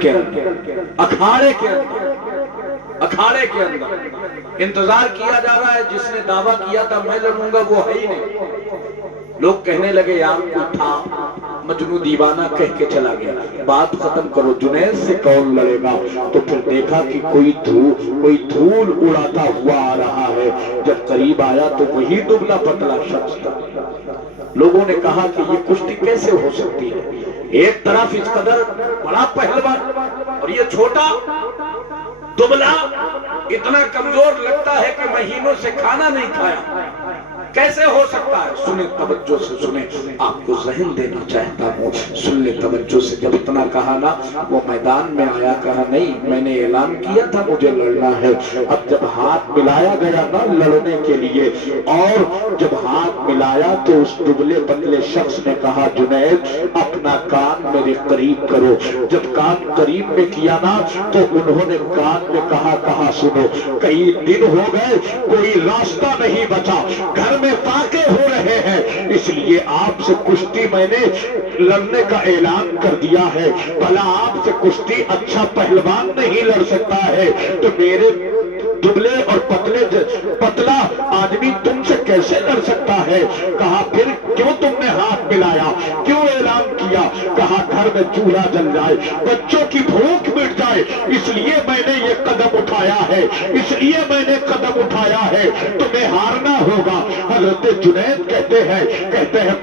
کے اندر اکھاڑے کے اندر انتظار کیا جا رہا ہے. جس نے دعویٰ کیا تھا میں لڑوں گا وہ ہے ہی نہیں. لوگ کہنے لگے یار کوئی تھا مجنوں دیوانہ کہہ کے چلا گیا. بات ختم کرو, جنید سے کون لڑے گا؟ تو پھر دیکھا کہ کوئی دھول اڑاتا ہوا آ رہا ہے. جب قریب آیا تو وہی دبلا پتلا شخص تھا. لوگوں نے کہا کہ یہ کشتی کیسے ہو سکتی ہے؟ ایک طرف اس قدر بڑا پہلوان اور یہ چھوٹا دبلا اتنا کمزور لگتا ہے کہ مہینوں سے کھانا نہیں کھایا. کیسے ہو سکتا ہے؟ سنیں توجہ سے سنیں, آپ کو ذہن دینا چاہتا ہوں, سن لیں توجہ سے. جب اتنا کہا نا وہ میدان میں آیا, کہا نہیں میں نے اعلان کیا تھا مجھے لڑنا ہے. اب جب ہاتھ ملایا گیا نا لڑنے کے لیے, اور جب ہاتھ ملایا تو اس دبلے پتلے شخص نے کہا جنید اپنا کان میرے قریب کرو. جب کان قریب میں کیا نا تو انہوں نے کان میں کہا سنو, کئی دن ہو گئے کوئی راستہ نہیں بچا, گھر میں فاقے ہو رہے ہیں, اس لیے آپ سے کشتی میں نے لڑنے کا اعلان کر دیا ہے. بھلا آپ سے کشتی اچھا پہلوان نہیں لڑ سکتا ہے تو میرے دبلے اور پتلا آدمی تم سے کیسے لڑ سکتا ہے؟ کہا پھر کیوں تم نے ہاتھ ملایا, کیوں اعلان کیا؟ کہا گھر میں چولہا جل جائے, بچوں کی بھوک مٹ جائے, اس لیے میں نے یہ قدم اٹھایا ہے, اس لیے میں نے قدم اٹھایا ہے. تمہیں ہارنا ہوگا. حضرت جنید کہتے ہیں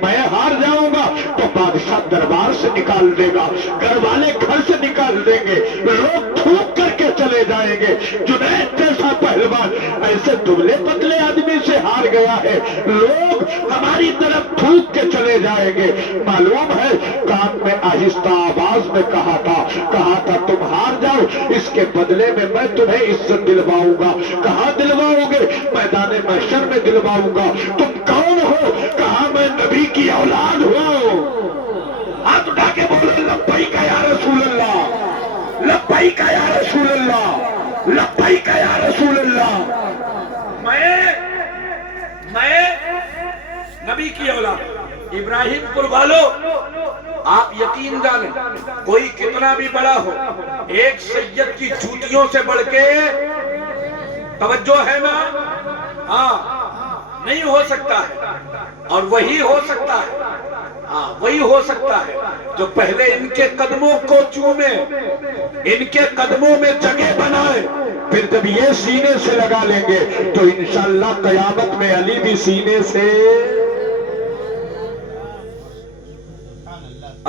میں ہار جاؤں گا تو بادشاہ دربار سے نکال دے گا, گھر والے گھر سے نکال دیں گے, لوگ تھوک کر کے چلے جائیں گے. جنید جیسا پہلوان ایسے دبلے پتلے آدمی سے ہار گیا ہے, لوگ ہماری طرف تھوک کے چلے جائیں گے. معلوم ہے کان میں آہستہ آواز میں کہا تھا تم ہار جاؤ, اس کے بدلے میں تمہیں عزت دلواؤں گا. کہاں دلواؤ گے؟ میدان محشر میں دلواؤں گا. تم کون ہو؟ کہا میں نبی کی اولاد ہوں. ہاتھ اٹھا کے بولے لبیک یا رسول اللہ, لبیک یا رسول اللہ, لبیک یا رسول اللہ. میں نبی کی اولاد. ابراہیم پور والوں آپ یقین جانیں کوئی کتنا بھی بڑا ہو, ایک سید کی جوتیوں سے بڑھ کے توجہ ہے نا, ہاں نہیں ہو سکتا ہے. اور وہی ہو سکتا ہے, ہاں وہی ہو سکتا ہے جو پہلے ان کے قدموں کو چومے, ان کے قدموں میں جگہ بنائے, پھر جب یہ سینے سے لگا لیں گے تو انشاءاللہ قیامت میں علی بھی سینے سے.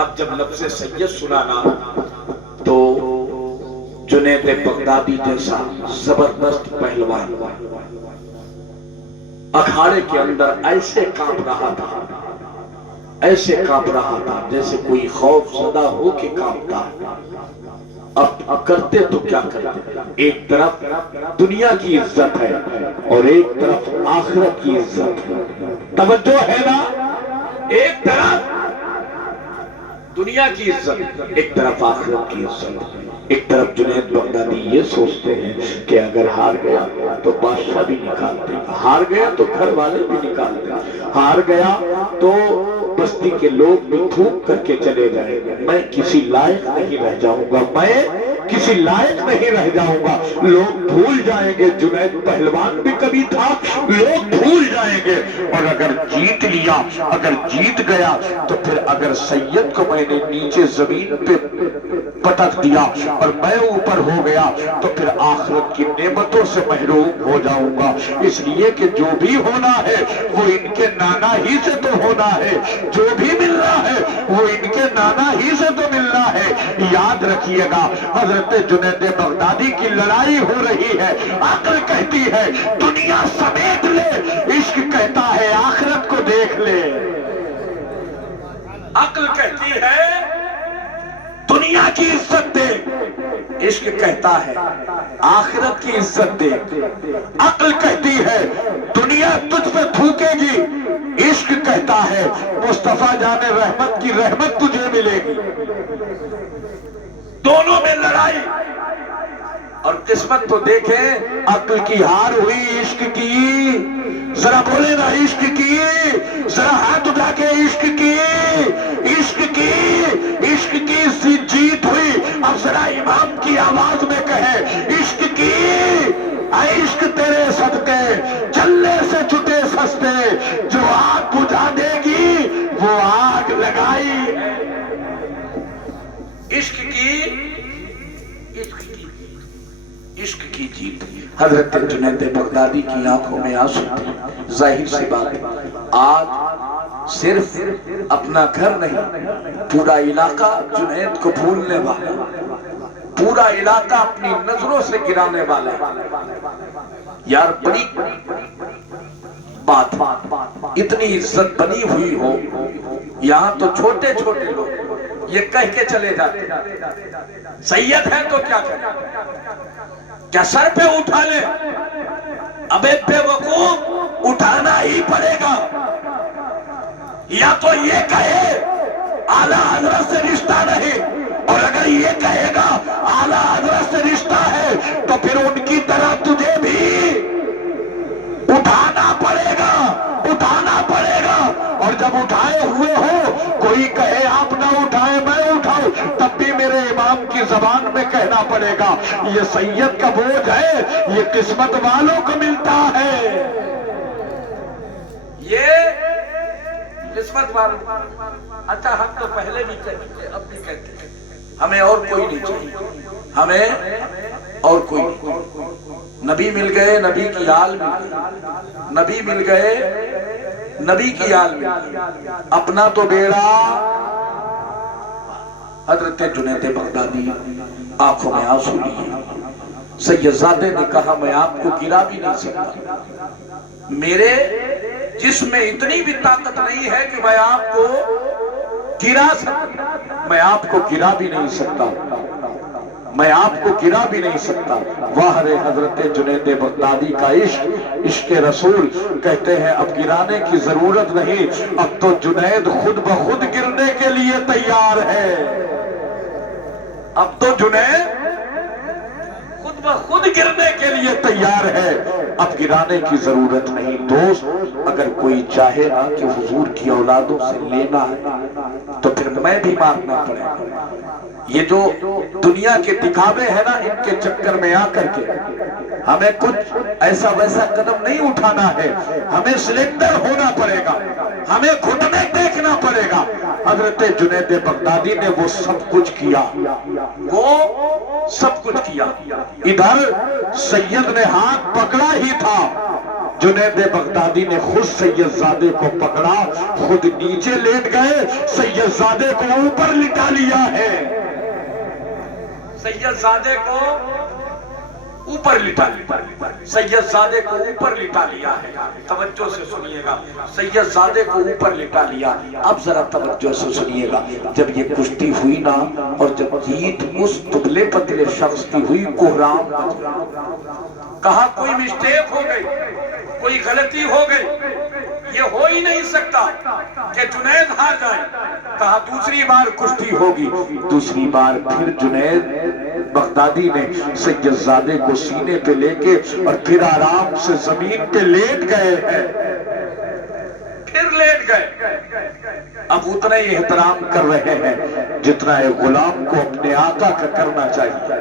اب جب لفظ سید سنانا تو جنید بغدادی جیسا زبردست پہلوان اکھاڑے کے اندر ایسے کانپ رہا تھا جیسے کوئی خوف زدہ ہو کے کانپتا. اب کرتے تو کیا کرتے, ایک طرف دنیا کی عزت ہے اور ایک طرف آخرت کی عزت ہے. توجہ ہے نا, ایک طرف دنیا کی عزت, ایک طرف آخرت کی عزت. ایک طرف جنید بغدادی یہ سوچتے ہیں کہ اگر ہار گیا تو بادشاہ بھی نکال دے گا, ہار گیا تو گھر والے بھی نکال دے گا, ہار گیا تو بستی کے لوگ بھی تھوک کر کے چلے جائیں گے, میں کسی لائق نہیں رہ جاؤں گا, میں کسی لائق نہیں رہ جاؤں گا. لوگ بھول جائیں گے جنید پہلوان بھی کبھی تھا, لوگ بھول جائیں گے. اور اگر جیت لیا, اگر جیت گیا تو پھر اگر سید کو میں نے نیچے زمین پہ پٹک دیا اور میں اوپر ہو گیا تو پھر آخرت کی نعمتوں سے محروم ہو جاؤں گا. اس لیے کہ جو بھی ہونا ہے وہ ان کے نانا ہی سے تو ہونا ہے, جو بھی ملنا ہے وہ ان کے نانا ہی سے تو ملنا ہے. یاد رکھیے گا حضرت جنید بغدادی کی لڑائی ہو رہی ہے, عقل کہتی ہے دنیا سمیٹ لے, عشق کہتا ہے آخرت کو دیکھ لے. عقل کہتی ہے دنیا کی عزت دے, عشق کہتا ہے آخرت کی عزت دے. عقل کہتی ہے دنیا تجھ پہ تھوکے گی, عشق کہتا ہے مصطفیٰ جان رحمت کی رحمت تجھے ملے گی. دونوں میں لڑائی, اور قسمت تو دیکھیں، عقل کی ہار ہوئی عشق کی، ذرا بولے نا عشق کی، ذرا ہاتھ اٹھا کے عشق کی، عشق کی، عشق کی جیت ہوئی۔ اب ذرا امام کی آواز میں کہے عشق کی، عشق تیرے صدقے چلنے سے چھٹے سستے، جو آگ بجھا دے گی وہ آگ لگائی۔ عشق کی، عشق کی، عشق کی جیت۔ حضرت جنید بغدادی کی آنکھوں میں آنسو تھے۔ ظاہر سی بات، آج صرف اپنا گھر نہیں، پورا علاقہ جنید کو بھولنے والا، پورا علاقہ اپنی نظروں سے گرانے والا۔ یار بڑی بات، اتنی عزت بنی ہوئی ہو، یہاں تو چھوٹے چھوٹے لوگ یہ کہہ کے چلے جاتے سید ہے تو کیا کریں، کیا سر پہ اٹھا لے؟ ابے بے وقوف، اٹھانا ہی پڑے گا۔ یا تو یہ کہے اعلیٰ حضرت سے رشتہ نہیں، اور اگر یہ کہے گا اعلیٰ حضرت سے رشتہ ہے تو پھر ان کی طرح تجھے بھی اٹھانا پڑے گا، اٹھانا پڑے گا۔ اور جب اٹھائے ہوئے ہو، کوئی کہے آپ نہ اٹھائے میں اٹھاؤں، تب بھی میرے امام کی زبان میں کہنا پڑے گا یہ سید کا بوجھ ہے، یہ قسمت والوں کو ملتا ہے، یہ قسمت والوں۔ اچھا ہم تو پہلے بھی کہتے اب بھی کہتے ہیں ہمیں اور کوئی نہیں چاہیے، ہمیں اور کوئی نہیں۔ نبی مل گئے، نبی کی آل مل گئی، نبی مل گئے، نبی کی آل مل گئی، اپنا تو بیڑا۔ حضرت جنید بغدادی آنکھوں میں آنسو لیے، سید زادے نے کہا میں آپ کو گرا بھی نہیں سکتا، میرے جسم میں اتنی بھی طاقت نہیں ہے کہ میں آپ کو گرا سکتا، میں آپ کو گرا بھی نہیں سکتا، میں آپ کو گرا بھی نہیں سکتا۔ واہ رے حضرت جنید بغدادی کا عشق، عشق رسول۔ کہتے ہیں اب گرانے کی ضرورت نہیں، اب تو جنید خود بخود گرنے کے لیے تیار ہے، اب تو جنید خود بخود گرنے کے لیے تیار ہے، اب گرانے کی ضرورت نہیں۔ دوست اگر کوئی چاہے نا کہ حضور کی اولادوں سے لینا ہے تو پھر میں بھی مارنا پڑے گا۔ یہ جو دنیا کے دکھاوے ہیں نا، ان کے چکر میں آ کر کے ہمیں کچھ ایسا ویسا قدم نہیں اٹھانا ہے، ہمیں سلیکٹر ہونا پڑے گا، ہمیں گھٹنے دیکھنا پڑے گا۔ حضرت جنید بغدادی نے وہ سب کچھ کیا، وہ سب کچھ کیا۔ ادھر سید نے ہاتھ پکڑا ہی تھا، جنید بغدادی نے خود سید زادے کو پکڑا، خود نیچے لیٹ گئے، سید زادے کو اوپر لٹا لیا ہے، سید زادے کو اوپر لٹا لیا، سید زادے کو اوپر لٹا لیا ہے۔ توجہ سے سنیے گا، سید زادے کو اوپر لٹا لیا۔ اب ذرا توجہ سے سنیے گا، جب یہ کشتی ہوئی نا اور جب جیت اس دبلے پتلے شخص کی ہوئی، کوہرام کہا کوئی مسٹیک ہو گئی، کوئی غلطی ہو گئی، یہ ہو ہی نہیں سکتا کہ جنید ہار جائے۔ کہا دوسری بار کشتی ہوگی۔ دوسری بار پھر جنید بغدادی نے سید زادے کو سینے پہ لے کے اور پھر آرام سے زمین پہ لیٹ گئے ہیں، پھر لیٹ گئے۔ اب اتنا ہی احترام کر رہے ہیں جتنا ایک غلام کو اپنے آقا کا کرنا چاہیے،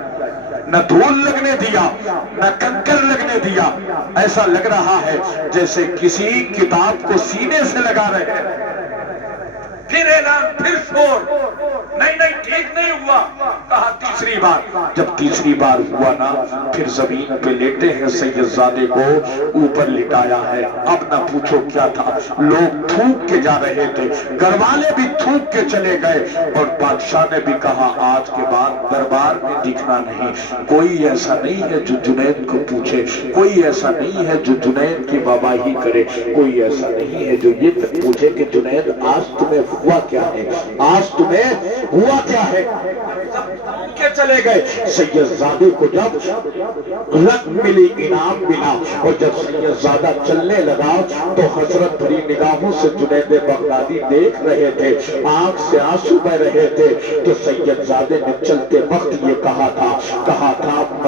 نہ دھول لگنے دیا، نہ کنکر لگنے دیا۔ ایسا لگ رہا ہے جیسے کسی کتاب کو سینے سے لگا رہے ہیں۔ پھر اعلان، پھر شور، نہیں نہیں ٹھیک نہیں ہوا۔ کہا تیسری بار۔ جب تیسری بار ہوا نا، پھر زمین پہ لیٹے ہیں، سید زادے کو اوپر لٹایا ہے۔ اب نہ پوچھو کیا تھا، لوگ تھوک کے جا رہے تھے، گھر والے بھی تھوک کے چلے گئے، اور بادشاہ نے بھی کہا آج کے بعد دربار میں دکھنا نہیں، کوئی ایسا نہیں ہے جو جنید کو پوچھے، کوئی ایسا نہیں ہے جو جنید کی باباہی کرے، کوئی ایسا نہیں ہے جو یہ پوچھے کہ جنید آج تمہیں ہوا کیا ہے، آج تمہیں ہوا کیا ہے۔ کے چلے گئے۔ سید زادے کو جب رنگ ملی، انعام ملا، اور جب سید زادہ چلنے لگا تو حسرت بھری نگاہوں سے جنید بغدادی دیکھ رہے تھے، آنکھ سے آنسو بہ رہے تھے۔ تو سید زادے نے چلتے وقت یہ کہا تھا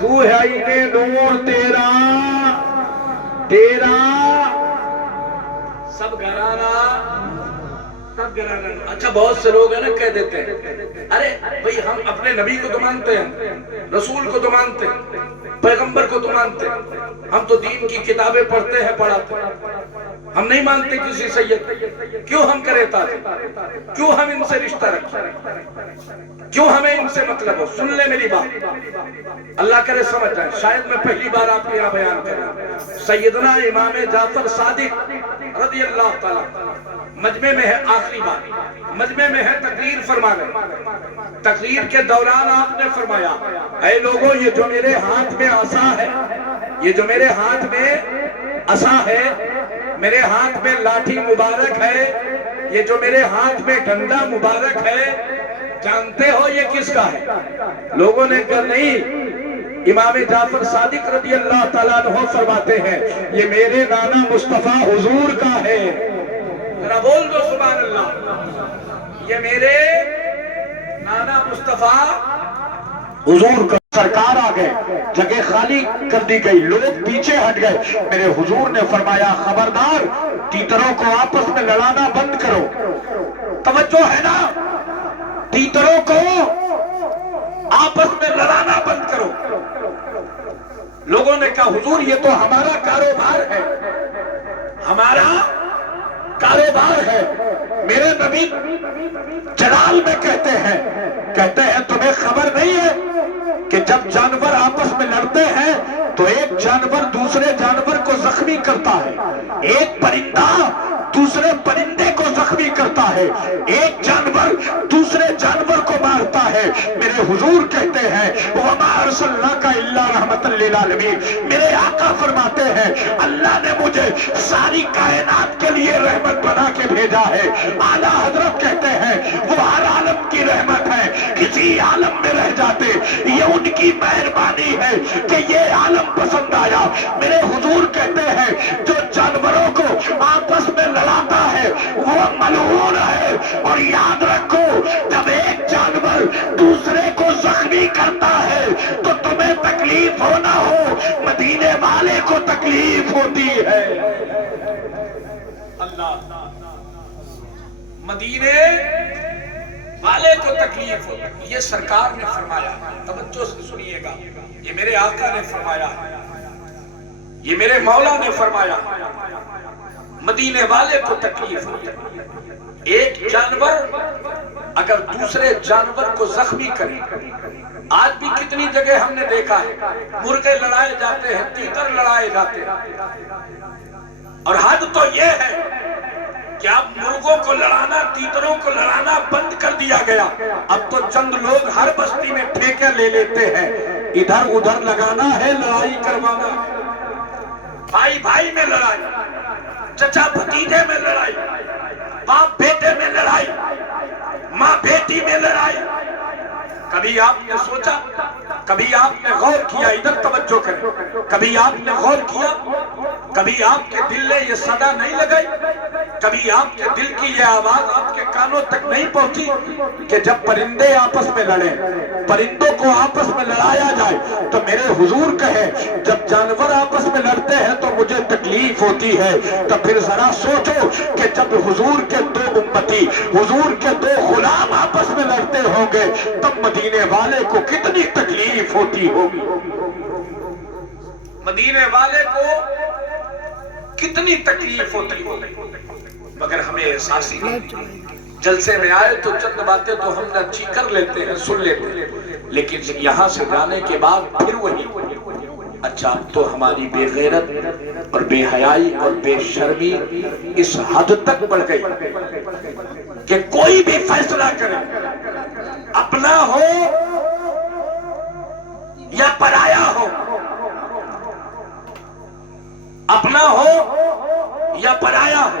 تو ہے عین نور تیرا تیرا سب گھرانا سب گھرانا. اچھا بہت سے لوگ ہیں نا کہہ دیتے ہیں ارے بھئی ہم اپنے نبی کو تو مانتے ہیں, رسول کو تو مانتے ہیں, پیغمبر کو تو مانتے ہیں, ہم تو دین کی کتابیں پڑھتے ہیں پڑھاتے ہیں, ہم نہیں مانتے کسی سید. کیوں ہم کرے تعظیم, کیوں ہم ان سے رشتہ رکھیں, کیوں ہمیں ان سے مطلب ہو. سن لے میری بات, اللہ کرے سمجھ جائیں. شاید میں پہلی بار آپ کے یہاں بیان کر رہا ہوں. سیدنا امام جعفر صادق رضی اللہ تعالیٰ مجمع میں ہے, آخری بات مجمع میں ہے, تقریر فرما رہے. تقریر کے دوران آپ نے فرمایا اے لوگوں یہ جو میرے ہاتھ میں عصا ہے, یہ جو میرے ہاتھ میں عصا ہے, میرے ہاتھ میں لاٹھی مبارک ہے, یہ جو میرے ہاتھ میں ڈنڈا مبارک ہے, جانتے ہو یہ کس کا ہے؟ لوگوں نے کہا نہیں. امام جعفر صادق رضی اللہ تعالیٰ عنہ فرماتے ہیں یہ میرے نانا مصطفیٰ حضور کا ہے. ذرا بول دو سبحان اللہ. یہ میرے نانا مصطفیٰ حضور کا. سرکار آ گئے, جگہ خالی کر دی گئی, لوگ پیچھے ہٹ گئے. میرے حضور نے فرمایا خبردار تیتروں کو آپس میں لڑانا بند کرو. توجہ ہے نا, تیتروں کو آپس میں لڑانا بند کرو. لوگوں نے کہا حضور یہ تو ہمارا کاروبار ہے, ہمارا کاروبار ہے. میرے نبی جلال میں کہتے ہیں تمہیں خبر نہیں ہے کہ جب جانور آپس میں لڑتے ہیں تو ایک جانور دوسرے جانور کو زخمی کرتا ہے, ایک پرندہ دوسرے پرندے کو زخمی کرتا ہے, ایک جانور دوسرے جانور کو مارتا ہے. میرے حضور کہتے ہیں وَمَا أَرْسَلْنَاكَ إِلَّا رَحْمَةً لِّلْعَالَمِينَ. میرے آقا فرماتے ہیں اللہ نے مجھے ساری کائنات کے لیے رحمت بنا کے بھیجا ہے. اعلیٰ حضرت کہتے ہیں وہ ہر عالم کی رحمت ہے, کسی عالم میں رہ جاتے یہ ان کی مہربانی ہے کہ یہ عالم پسند آیا. میرے حضور کہتے ہیں جو جانوروں کو آپس میں لڑاتا ہے وہ ملعون ہے. اور یاد رکھو جب ایک جانور دوسرے کو زخمی کرتا ہے تو تمہیں تکلیف ہو نہ ہو, مدینے والے کو تکلیف ہوتی ہے. اللہ مدینے والے کو تکلیف ہو. یہ سرکار نے فرمایا, توجہ سے سنیے گا, یہ میرے آقا نے فرمایا, یہ میرے مولا نے فرمایا مدینے والے کو تکلیف ہو. ایک جانور اگر دوسرے جانور کو زخمی کرے, آج بھی کتنی جگہ ہم نے دیکھا ہے مرغے لڑائے جاتے ہیں, تیتر لڑائے جاتے ہیں, اور حد تو یہ ہے کہ اب مرغوں کو لڑانا تیتروں کو لڑانا بند کر دیا گیا. اب تو چند لوگ ہر بستی میں ٹھیکے لے لیتے ہیں, ادھر ادھر لگانا ہے, لڑائی کروانا ہے, بھائی بھائی میں لڑائی, چچا بھتیجے میں لڑائی, باپ بیٹے میں لڑائی, ماں بیٹی میں لڑائی. کبھی آپ نے سوچا, کبھی آپ نے غور کیا, ادھر توجہ کریں, کبھی آپ نے غور کیا, کبھی آپ کے دل نے یہ صدا نہیں لگائی, کبھی آپ کے دل کی یہ آواز آپ کے کانوں تک نہیں پہنچی کہ جب پرندے آپس میں لڑیں, پرندوں کو آپس میں لڑایا جائے تو میرے حضور کہے جب جانور آپس میں لڑتے ہیں تو مجھے تکلیف ہوتی ہے. تو پھر ذرا سوچو کہ جب حضور کے دو امتی, حضور کے دو غلام آپس میں لڑتے ہوں گے تب مدینے والے کو کتنی تکلیف ہوتی ہوگی, مدینے والے کو کتنی تکلیف ہوتی ہوگی. مگر ہمیں احساس ہی نہیں. جلسے میں آئے تو چند باتیں تو ہم نے اچھی کر لیتے ہیں, سن لیتے ہیں, لیکن یہاں سے جانے کے بعد پھر وہی, اچھا اب تو ہماری بے غیرت اور بے حیائی اور بے شرمی اس حد تک بڑھ گئی کہ کوئی بھی فیصلہ کرے, اپنا ہو یا پرایا ہو, اپنا ہو یا پرایا ہو,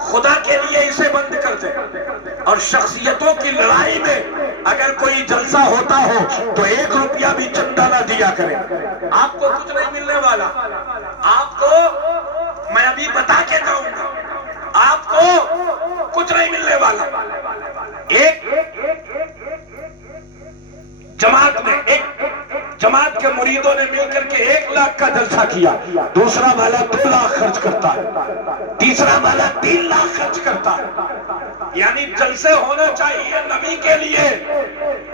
خدا کے لیے اسے بند کر دیں. اور شخصیتوں کی لڑائی میں اگر کوئی جلسہ ہوتا ہو تو 1 روپیہ بھی چندہ نہ دیا کریں. آپ کو کچھ نہیں ملنے والا. آپ کو میں ابھی بتا کے جاؤں گا, آپ کو کچھ نہیں ملنے والا. ایک جماعت کے مریدوں نے مل کر کے 1 لاکھ کا جلسہ کیا, دوسرا والا 2 لاکھ خرچ کرتا ہے, تیسرا والا 3 لاکھ خرچ کرتا ہے. یعنی جلسے ہونا چاہیے نبی کے لیے.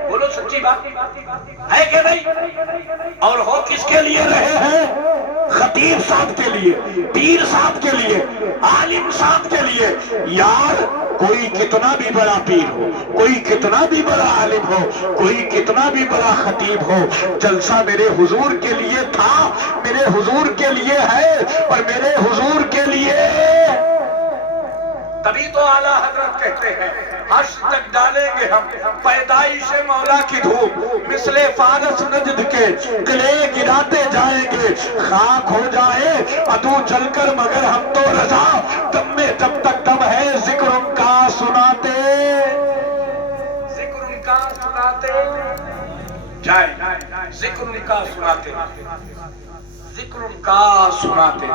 بولو سچی بات ہے کہ نہیں؟ اور ہو کس کے لیے رہے ہیں؟ خطیب صاحب کے لیے, پیر صاحب کے لیے, عالم صاحب کے لیے. یار کوئی کتنا بھی بڑا پیر ہو, کوئی کتنا بھی بڑا عالم ہو, کوئی کتنا بھی بڑا خطیب ہو, جلسہ میرے حضور کے لیے تھا, میرے حضور کے لیے ہے اور میرے حضور کے لیے. تبھی تو اعلیٰ حضرت کہتے ہیں حشر تک ڈالیں گے ہم پیدائش مولا کی دھوپ, مثل فارس نجد کے قلعے گراتے جائیں گے. خاک ہو جائے عدو چل کر مگر ہم تو رضا, دم میں جب تک دم ہے ذکر ان کا سناتے, ذکر ان کا سناتے جائیں, ذکر ان کا سناتے, ذکر ان کا سناتے.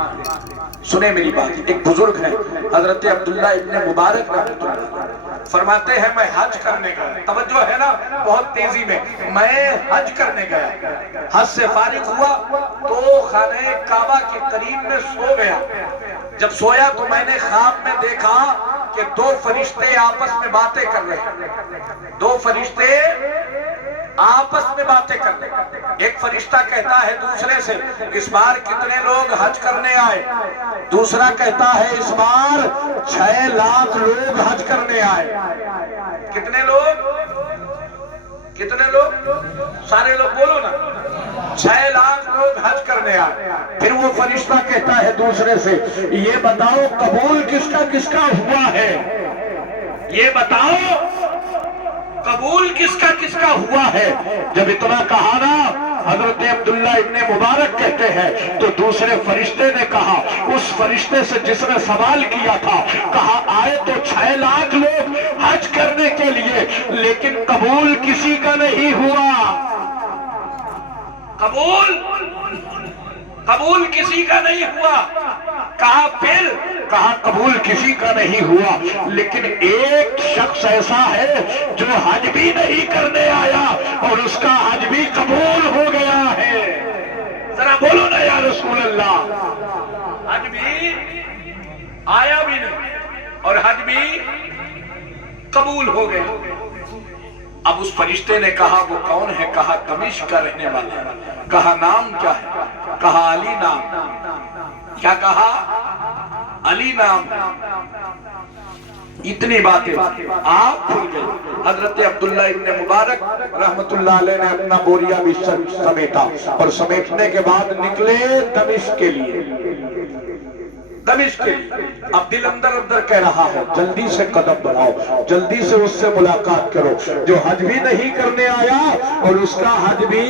سنیں میری بات. ایک بزرگ ہے حضرت عبداللہ ابن مبارک رحمۃ اللہ, فرماتے ہیں میں حج کرنے گیا. توجہ ہے نا بہت تیزی میں. میں حج کرنے گیا, حج سے فارغ ہوا تو خانہ کعبہ کے قریب میں سو گیا. جب سویا تو میں نے خواب میں دیکھا کہ 2 فرشتے آپس میں باتیں کر رہے ہیں. 2 فرشتے آپس میں باتیں کر رہے ہیں. ایک فرشتہ کہتا ہے دوسرے سے اس بار کتنے لوگ حج کرنے آئے؟ دوسرا کہتا ہے اس بار 6 لاکھ لوگ حج کرنے آئے. کتنے لوگ؟ کتنے لوگ؟ سارے لوگ بولو نا. 6 لاکھ لوگ حج کرنے آئے. پھر وہ فرشتہ کہتا ہے دوسرے سے یہ بتاؤ قبول کس کا ہوا ہے؟ یہ بتاؤ قبول کس کا ہوا ہے؟ جب اتنا کہا نا حضرت عبداللہ ابن مبارک کہتے ہیں تو دوسرے فرشتے نے کہا, اس فرشتے سے جس نے سوال کیا تھا, کہا آئے تو 6 لاکھ لوگ حج کرنے کے لیے لیکن قبول کسی کا نہیں ہوا. قبول کسی کا نہیں ہوا. کہا پھر؟ کہا قبول کسی کا نہیں ہوا لیکن ایک شخص ایسا ہے جو حج بھی نہیں کرنے آیا اور اس کا حج بھی قبول ہو گیا ہے. ذرا بولو نا یا رسول اللہ. حج بھی آیا بھی نہیں اور حج بھی قبول ہو گیا. اب اس فرشتے نے کہا وہ کون ہے؟ کہا دمشق کا رہنے والا ہے. کہا نام کیا ہے؟ کہا علی نام. کیا کہا؟ علی نام. اتنی باتیں آپ کھل گئی. حضرت عبداللہ ابن مبارک رحمت اللہ علیہ نے اپنا بوریا بھی سمیٹا اور سمیٹنے کے بعد نکلے دمشق کے لیے. دمشق کے لیے. اب دل اندر کہہ رہا ہے جلدی سے قدم بڑھاؤ, جلدی سے اس سے ملاقات کرو جو حج بھی نہیں کرنے آیا اور اس کا حج بھی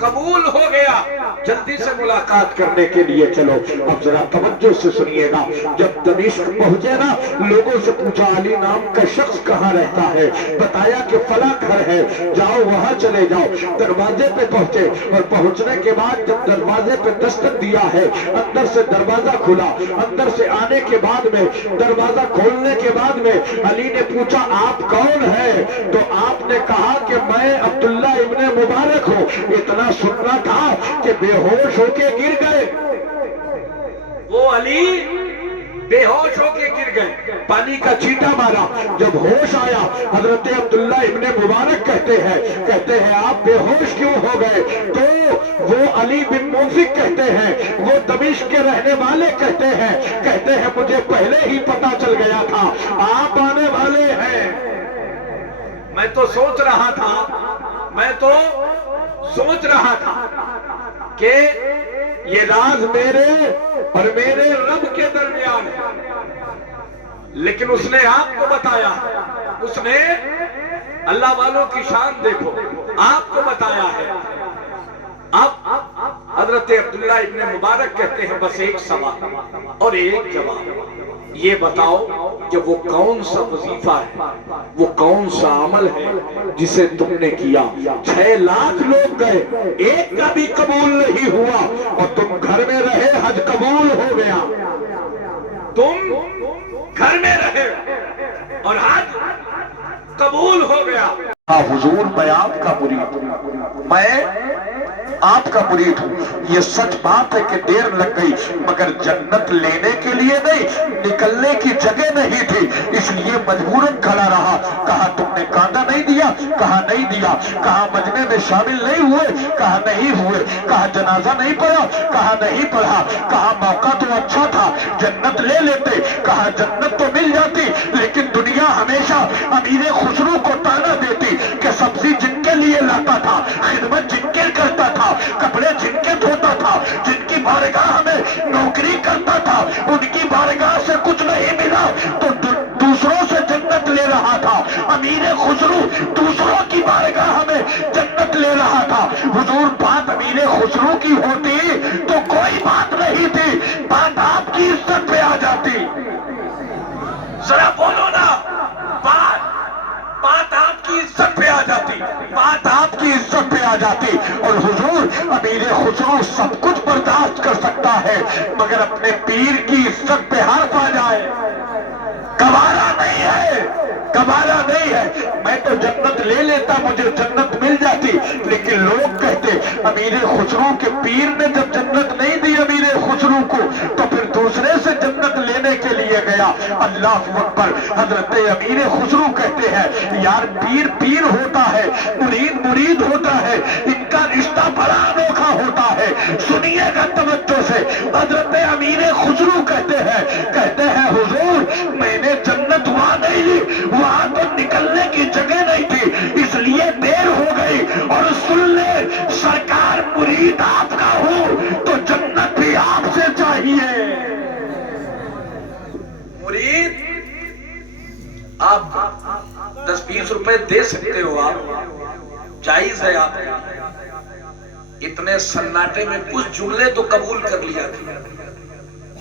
قبول ہو گیا. جلدی سے ملاقات کرنے کے لیے چلو. اب ذرا توجہ سے سنیے گا. جب دمشق پہنچے نا لوگوں سے پوچھا علی نام کا شخص کہاں رہتا ہے؟ بتایا کہ فلاں گھر ہے, جاؤ وہاں چلے جاؤ. دروازے پہ پہنچے اور پہنچنے کے بعد جب دروازے پہ دستک دیا ہے اندر سے دروازہ کھلا. اندر سے آنے کے بعد میں دروازہ کھولنے کے بعد میں علی نے پوچھا آپ کون ہے؟ تو آپ نے کہا کہ میں عبداللہ ابن مبارک ہوں. اتنا سننا تھا کہ بے ہوش ہو کے گر گئے. وہ علی بے ہوش ہو کے گر گئے, پانی کا چھینٹا مارا. جب ہوش آیا حضرت عبداللہ ابن مبارک کہتے ہیں آپ بے ہوش کیوں ہو گئے؟ تو وہ علی بن منفق کہتے ہیں, وہ دمشق کے رہنے والے کہتے ہیں مجھے پہلے ہی پتا چل گیا تھا آپ آنے والے ہیں. میں تو سوچ رہا تھا کہ یہ راز میرے اور میرے رب کے درمیان ہے, لیکن اس نے آپ کو بتایا. اس نے اللہ والوں کی شان دیکھو, آپ کو بتایا ہے. اب حضرت عبداللہ ابن مبارک کہتے ہیں بس ایک سوال اور ایک جواب. یہ بتاؤ کہ وہ کون سا وظیفہ ہے، وہ کون سا عمل ہے جسے تم نے کیا 6 لاکھ لوگ گئے، ایک کا بھی قبول نہیں ہوا، اور تم گھر میں رہے حج قبول ہو گیا، تم گھر میں رہے اور حج قبول ہو گیا۔ حضور میں آپ کا مرید، میں آپ کا مرید ہوں۔ یہ سچ بات ہے کہ دیر لگ گئی، مگر جنت لینے کے لیے نہیں، نکلنے کی جگہ نہیں تھی، اس لیے مجبوراً کھڑا رہا۔ کہا تم نے کانٹا نہیں دیا؟ کہا نہیں دیا۔ کہا مجمع میں شامل نہیں ہوئے؟ کہا نہیں ہوئے۔ کہا جنازہ نہیں پڑھا؟ کہا نہیں پڑھا۔ کہا موقع تو اچھا تھا، جنت لے لیتے۔ کہا جنت تو مل جاتی، لیکن دنیا ہمیشہ امیر خسرو کو تانا دیتی کہ سبزی جن کے لیے لاتا تھا، خدمت جن کے کرتا تھا، کپڑے جن کے دھوتا تھا، جن کی بارگاہ میں نوکری کرتا تھا، ان کی بارگاہ سے کچھ نہیں ملا تو دوسروں سے جنت لے رہا تھا۔ امیر خسرو دوسروں کی بارگاہ میں جنت لے رہا تھا۔ حضور بات امیر خسرو کی ہوتی تو کوئی بات نہیں تھی، بات آپ کی عزت پہ آ جاتی۔ ذرا بولو نا، بات آپ کی عزت پہ آ جاتی، بات آپ کی عزت پہ آ جاتی۔ اور حضور امیر خسرو سب کچھ برداشت کر سکتا ہے، مگر اپنے پیر کی عزت پہ حرف آ جائے گوارا نہیں ہے، گوارا نہیں ہے۔ میں تو جنت لے لیتا، مجھے جنت مل جاتی، لیکن لوگ کہتے امیر خسرو کے پیر نے جب جنت نہیں دی امیر خسرو کو تو پھر دوسرے سے جنت لینے کے لیے گیا۔ اللہ اکبر۔ حضرت امیر خسرو کہتے ہیں یار پیر پیر ہوتا ہے، مرید مرید ہوتا ہے، ان کا رشتہ بڑا انوکھا ہوتا ہے۔ سنیے گا توجہ سے، حضرت امیر خسرو کہتے ہیں حضور میں نے جنت وہاں نہیں لی، وہاں تو نکلنے کی جگہ نہیں تھی، اس لیے دیر ہو گئی۔ اور سن لے سرکار مرید آپ کا ہوں تو جنت بھی آپ سے چاہیے۔ مرید آپ 10-20 روپے دے سکتے ہو، آپ جائز ہے، آپ اتنے سناٹے میں کچھ جملے تو قبول کر لیا تھا۔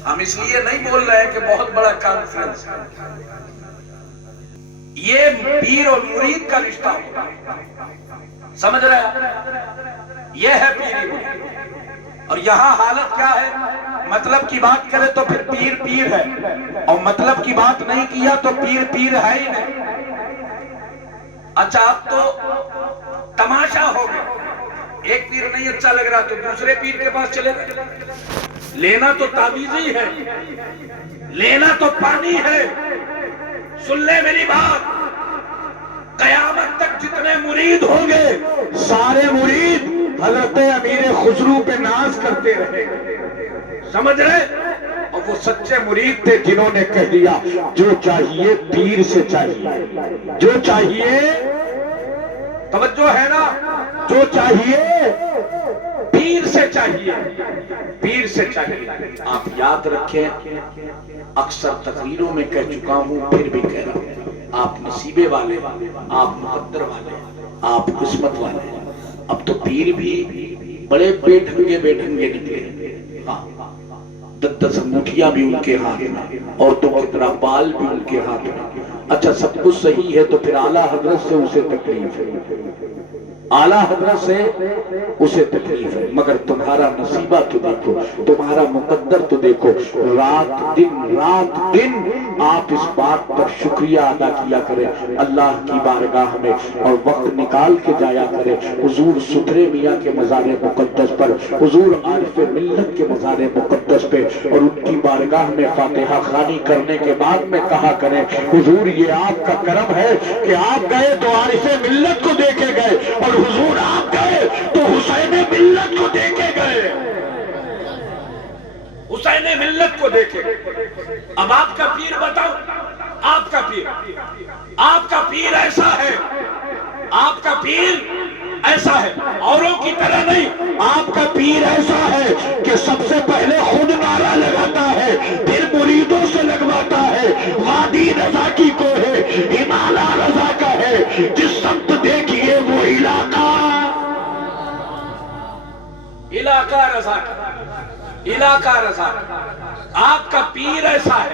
ہم اس لیے نہیں بول رہے ہیں کہ بہت بڑا کانفرنس ہے، یہ پیر اور مرید کا رشتہ ہوتا ہے، سمجھ رہے ہیں؟ یہ ہے پیری مرید۔ اور یہاں حالت کیا ہے؟ مطلب کی بات کرے تو پھر پیر پیر ہے، اور مطلب کی بات نہیں کیا تو پیر پیر ہے ہی نہیں۔ اچھا اب تو تماشا ہو گیا، ایک پیر نہیں اچھا لگ رہا تو دوسرے پیر کے پاس چلے گئے۔ لینا تو تعویذی ہے، لینا تو پانی ہے۔ سن لے میری بات، قیامت تک جتنے مرید ہوں گے سارے مرید حضرت امیر خسرو پہ ناز کرتے رہے، سمجھ رہے؟ اور وہ سچے مرید تھے جنہوں نے کہہ دیا جو چاہیے پیر سے چاہیے، جو چاہیے، توجہ ہے نا، جو چاہیے پیر سے چاہیے، پیر سے چاہیے۔ آپ یاد رکھیں، اکثر تقریروں میں کہہ چکا ہوں، پھر بھی کہہ رہا ہوں، آپ نصیبے والے، آپ مقدر والے، آپ قسمت والے۔ اب تو پیر بھی بڑے بے ڈھنگے نکلے، ہاں 10 انگوٹھیاں بھی ان کے ہاتھ میں، عورتوں کی طرح بال بھی ان کے ہاتھ میں۔ اچھا سب کچھ صحیح ہے تو پھر اعلیٰ حضرت سے اسے تکلیف ہے، اعلیٰ حضرت سے اسے تکلیف ہے، مگر تمہارا نصیبہ تو دیکھو، تمہارا مقدر تو دیکھو، رات دن آپ اس بات پر شکریہ ادا کیا کریں اللہ کی بارگاہ میں، اور وقت نکال کے جایا کریں حضور سترے میاں کے مزار مقدس پر، حضور عارف ملت کے مزار مقدس پہ، اور ان کی بارگاہ میں فاتحہ خوانی کرنے کے بعد میں کہا کریں حضور یہ آپ کا کرم ہے کہ آپ گئے تو عارف ملت کو دیکھے گئے، اور حضور آپ گئے تو حسین ملت کو دیکھے گئے، حسین ملت کو دیکھے گئے۔ اب آپ کا پیر بتاؤ، آپ کا پیر ایسا ہے، آپ کا پیر ایسا ہے، اوروں کی طرح نہیں، آپ کا پیر ایسا ہے کہ سب سے پہلے خود نعرہ لگاتا ہے، پھر مریدوں سے لگواتا ہے، وادی رضا کی کو ہے، ہمالہ رضا کا ہے، جس سمت دیکھیے وہ علاقہ رضا کا، آپ کا پیر ایسا ہے،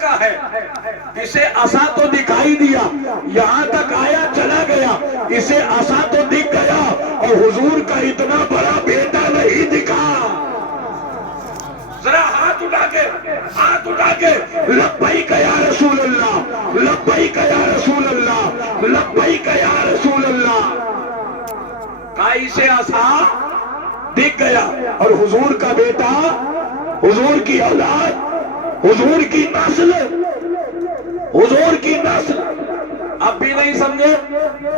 کا ہے, اسے عصا تو دکھائی دیا, یہاں تک آیا چلا گیا, اسے عصا تو دکھ گیا اور حضور کا اتنا بڑا بیٹا نہیں دکھا. ذرا ہاتھ اٹھا کے لبیک یا رسول اللہ, لبیک یا رسول اللہ, لبیک یا رسول اللہ. کائی سے عصا دکھ گیا اور حضور کا بیٹا, حضور کی اولاد, حضور کی نسل, حضور کی نسل. اب بھی نہیں سمجھے؟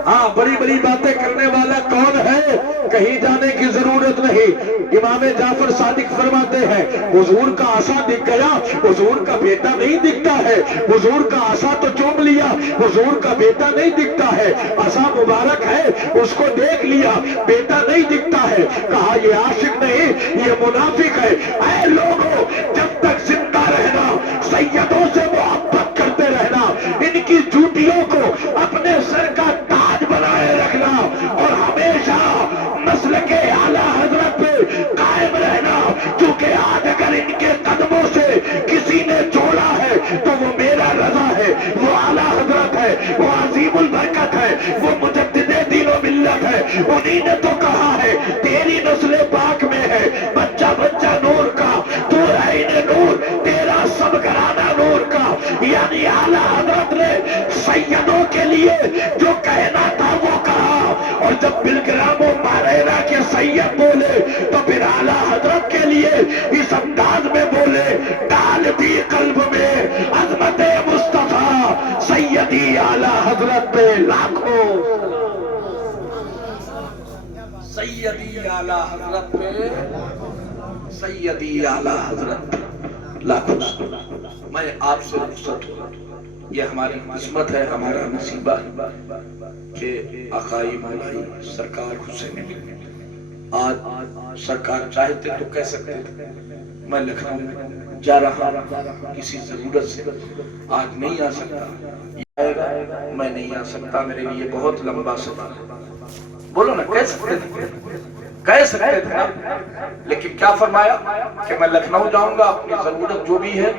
ہاں, بڑی بڑی باتیں کرنے والا کون ہے کہیں جانے کی ضرورت نہیں. امام جعفر صادق فرماتے ہیں حضور کا عصا دکھ گیا, حضور کا بیٹا نہیں دکھتا ہے. حضور کا عصا تو چوم لیا, حضور کا بیٹا نہیں دکھتا ہے. عصا مبارک ہے, اس کو دیکھ لیا, بیٹا نہیں دکھتا ہے. کہا یہ عاشق نہیں, یہ منافق ہے. اے لوگوں, جب تک زندہ رہنا سیدوں سے محبت کرتے رہنا, ان کی جوتیوں کو اپنے سر کا تاج بنائے رکھنا اور ہمیشہ مسلک اعلیٰ حضرت پہ قائم رہنا. کیونکہ آج اگر ان کے قدموں سے کسی نے چھوڑا ہے تو وہ میرا رضا ہے, وہ اعلیٰ حضرت ہے, وہ عظیم البرکت ہے, وہ مجدد دین و ملت ہے. انہی نے تو کہا ہے تیری نسل پاک میں ہے بچہ بچہ نور کا, تو عین نور, تیرا سب گھرانہ نور کا. یعنی اعلیٰ حضرت نے سیدوں کے لیے جو کہنا تھا وہ کہا, اور جب بلگرام و مارینا کے سید بولے تو پھر اعلیٰ حضرت کے لیے اس انداز میں بولے, ڈال دی قلب میں عظمت مصطفیٰ, سیدی اعلیٰ حضرت پہ لاکھوں, سیدی اعلیٰ حضرت پہ, سیدی اعلیٰ حضرت پہ لاکھوں. میں آپ سے رخصت ہوں, یہ ہماری قسمت ہے, ہمارا نصیبہ ہے کہ آقائی مولائی سرکار حسین آج سرکار چاہتے تو کہہ سکتے تھے میں لکھنؤ میں جا رہا ہوں کسی ضرورت سے, آج نہیں آ سکتا, آئے گا, میں نہیں آ سکتا, میرے لیے بہت لمبا سفر ہے. بولو نا, کہہ سکتے تھے, کہہ سکتے تھے, لیکن کیا فرمایا کہ میں لکھنؤ جاؤں گا, اپنی ضرورت جو بھی ہے,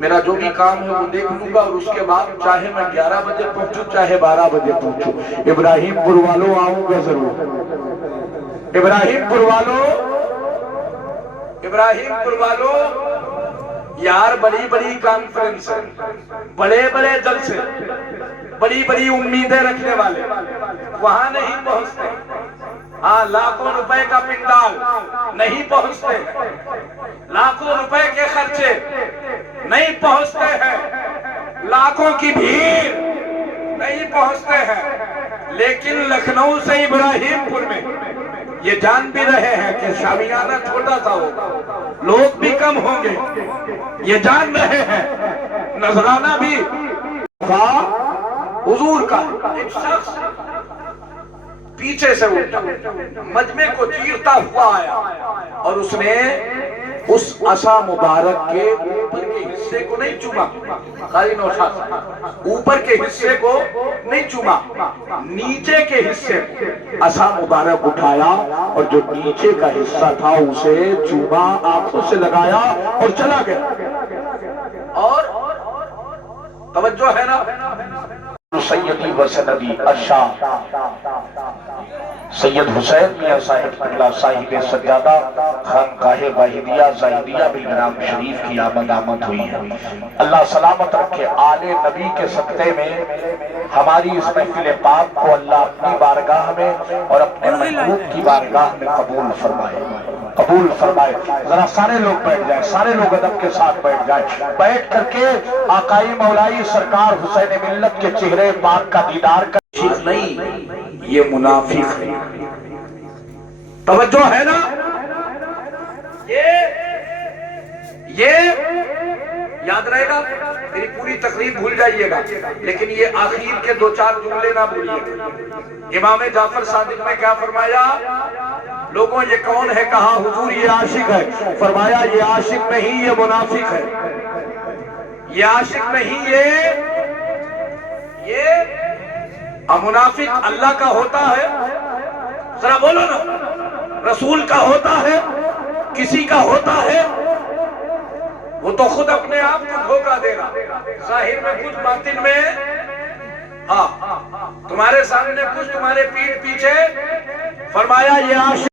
میرا جو بھی کام ہے وہ دیکھ لوں گا, اور اس کے بعد چاہے میں 11 بجے پہنچوں چاہے 12 بجے پہنچوں, ابراہیم پور والوں آؤں گا ضرور. ابراہیم پور والوں, ابراہیم پور والوں, یار بڑی بڑی کانفرنس ہے, بڑے بڑے جلسے, بڑی بڑی امیدیں رکھنے والے وہاں نہیں پہنچتے. ہاں, لاکھوں روپے کا پنڈال نہیں پہنچتے, لاکھوں روپے کے خرچے نہیں پہنچتے ہیں, لاکھوں کی بھیڑ نہیں پہنچتے ہیں. لیکن لکھنؤ سے ابراہیم پور میں یہ جان بھی رہے ہیں کہ شامیانہ چھوٹا سا ہوگا, لوگ بھی کم ہوں گے, یہ جان رہے ہیں, نذرانہ بھی حضور کا. ایک شخص پیچھے سے اٹھا, مجمع کو چیرتا ہوا آیا, اور اس نے اس عصا مبارک کے اوپر کے حصے کو نہیں چوما, اوپر کے حصے کو نہیں چوما, نیچے کے حصے کو عصا مبارک اٹھایا, اور جو نیچے کا حصہ تھا اسے چوما, آنکھوں سے لگایا اور چلا گیا. اور توجہ ہے نا, سیدی و سندی ارشاد سید حسین میاں صاحب قبلہ صاحب سجادہ خانقاہ واحدیہ زاہدیہ بلگرام شریف کی آمد ہوئی ہے. اللہ سلامت رکھے. آل نبی کے صدقے میں ہماری اس محفل پاک کو اللہ اپنی بارگاہ میں اور اپنے محبوب کی بارگاہ میں قبول فرمائے, قبول فرمائے. ذرا سارے لوگ بیٹھ جائیں, سارے لوگ ادب کے ساتھ بیٹھ جائیں, بیٹھ کر کے آقائی مولائی سرکار حسین ملت کے چہرے پاک کا دیدار کر. نہیں, یہ منافق ہے. توجہ ہے نا, یہ یاد رہے گا, میری پوری تقریر بھول جائیے گا, لیکن یہ آخر کے 2-4 جملے نہ بھولیے گا. امام جعفر صادق نے کیا فرمایا, لوگوں یہ کون ہے, کہا حضور یہ عاشق ہے. فرمایا یہ عاشق نہیں, یہ منافق ہے. یہ عاشق نہیں, یہ منافق اللہ کا ہوتا ہے. ذرا بولو نا, رسول کا ہوتا ہے, کسی کا ہوتا ہے, وہ تو خود اپنے آپ کو دھوکہ دے رہا، ظاہر میں کچھ باطن میں ہاں، تمہارے سامنے کچھ، تمہارے پیٹھ پیچھے۔ فرمایا یہ عاشق